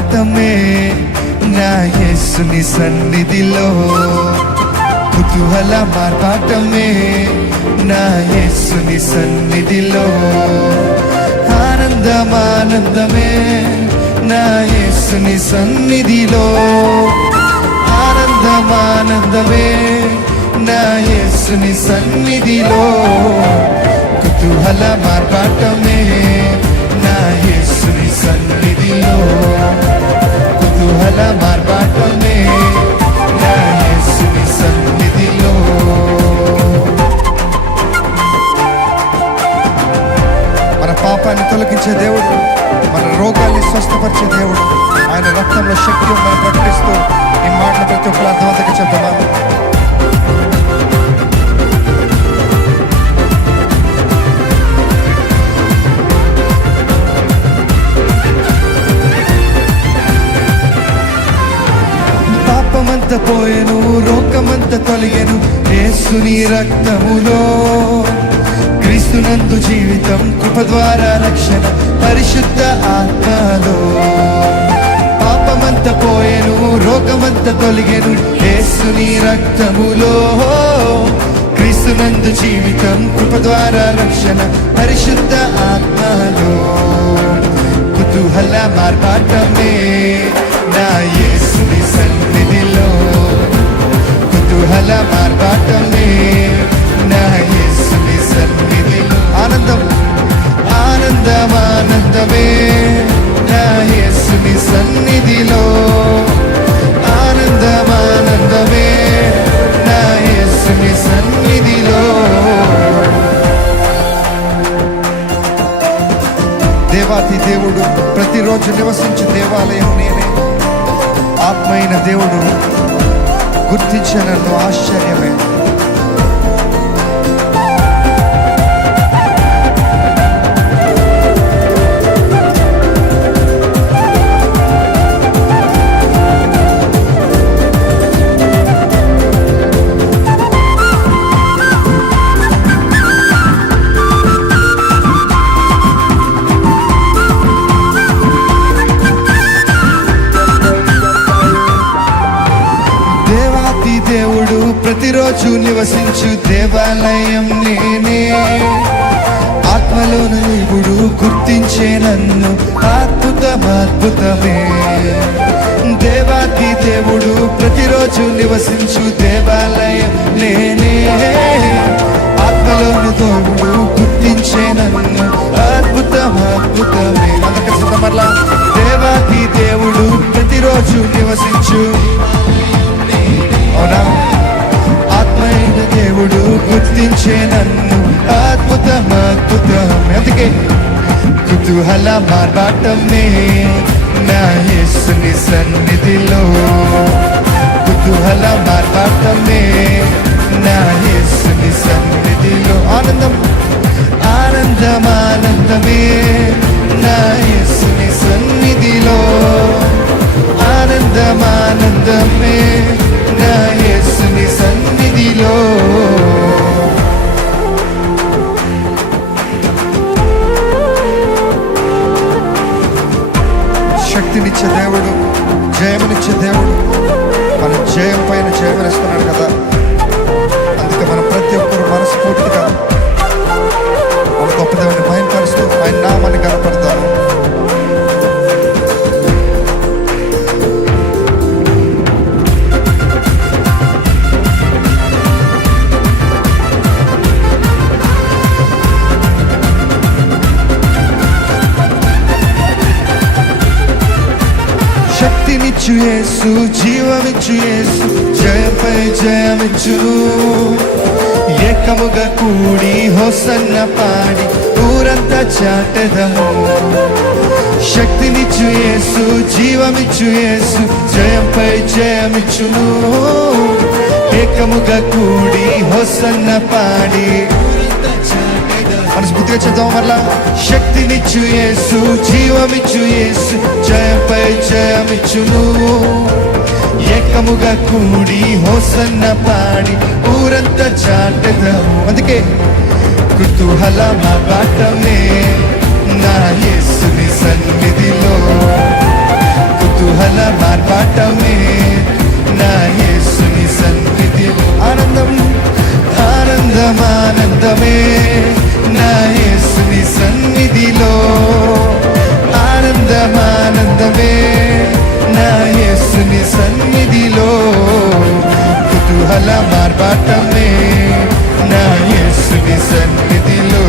మార్గాటమే నా యేసుని సన్నిధిలో, కుతూహల మార్గాటమే నా యేసుని సన్నిధిలో, ఆనందమానందమే నా యేసుని సన్నిధిలో, ఆనందమానందమే నా యేసుని సన్నిధిలో, కుతూహల మార్గాటమే నా యేసుని సన్నిధిలో, కుతూహల మార్గాటమే నా యేసుని సన్నిధిలో. మన పాపాన్ని తొలగించే దేవుడు, మన రోగాల్ని స్వస్థపరిచే దేవుడు, ఆయన రక్తంలో శక్తి ఉందని ప్రకటిస్తూ ఈ మాటలు ప్రతి ఒక్కరు అర్థవంతంగా చెప్తామా? పాపమంత పోయెను, రోగమంత తొలగెను యేసుని రక్తములో, క్రీస్తునందు జీవితం, కృప ద్వారా రక్షణ, పరిశుద్ధ ఆత్మలో. పాపమంత పోయెను, రోగమంత తొలగెను యేసుని రక్తములో, క్రీస్తునందు జీవితం, కృప ద్వారా రక్షణ, పరిశుద్ధ ఆత్మలో, కుతూహల మార్గాటమే నా యేసుని సన్నిధిలో, కుతూహల మార్గాటమే నా యేసుని సన్నిధిలో, ఆనందం ఆనందమానందమే నా యేసుని సన్నిధిలో, ఆనందమానందమే నా యేసుని సన్నిధిలో. దేవాతి దేవుడు ప్రతిరోజు నివసించే దేవాలయం నేనే, ఆత్మైన దేవుడు గుర్తించే నన్ను ఆశ్చర్యమే. దేవుడు ప్రతిరోజు నివసించు దేవాలయం నేనే, ఆత్మలోన దేవుడు గుర్తించే నన్ను అద్భుతమే. దేవాతి దేవుడు ప్రతిరోజు నివసించు దేవాలయం నేనే, ఆత్మలోని దేవుడు గుర్తించే నన్ను అద్భుతమే. అందుకే మరలా దేవాతి దేవుడు ప్రతిరోజు నివసించు, అవునా, ఆత్మైన దేవుడు గుర్తించే నన్ను అద్భుతమే. అందుకే కుతూహల మార్గాటమే నా యేసుని సన్నిధిలో, కుతూహల మార్గాటమే నా యేసుని సన్నిధిలో, ఆనందం ఆనందమానందమే నా యేసుని సన్నిధిలో, ఆనందమానందమే నా యేసుని సన్నిధిలో. శక్తినిచ్చే దేవుడు, జయమునిచ్చే దేవుడు, మన జయం పైన జయమనిస్తున్నాడు కదా. అందుకే మనం ప్రతి ఒక్కరు మనస్ఫూర్తిగా మన గొప్ప దేవుని భయంకరిస్తూ ఆయన నామాన్ని కనపడతాము. శక్తినిచ్చు యేసు, జీవమిచ్చు యేసు, జయంపై జయమిచ్చు, ఏకముగా కూడి హోసన్న పాడి ఊరంతా చాటెదము. శక్తినిచ్చు యేసు, జీవమిచ్చు యేసు, జయంపై జయమిచ్చును, ఏకముగా కూడి హోసన్న పాడి. మనస్ఫూర్తిగా చెప్తాం మరలా. శక్తినిచ్చు యేసు, జీవమిచ్చు యేసు, జయంపై జయమిచ్చును, ఏకముగా కూడి హోసన్న పాడి ఊరంతా చాటెదము. అందుకే కుతూహల మార్గాటమే నా యేసుని సన్నిధిలో, మార్పాటమే నా యేసుని సన్నిధి. ఆనందం ఆనందం ఆనందమే నా యేసుని సన్నిధిలో. ఆనందం ఆనందమే నా యేసుని సన్నిధిలో. కుతూహల మార్పాటమే నా యేసుని సన్నిధిలో.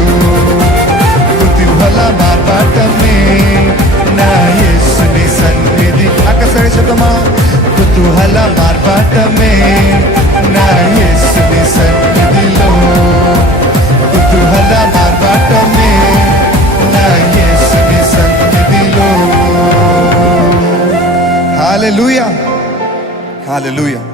కుతూహల మార్పాటమే నా యేసుని సన్నిధి. అక్కసరి శతమా కుతూహల మార్పాటమే నా యేసుని సన్నిధిలో. కుతూహల మార్పాటమే నా యేసుని సన్నిధిలో. హల్లెలూయా హల్లెలూయా.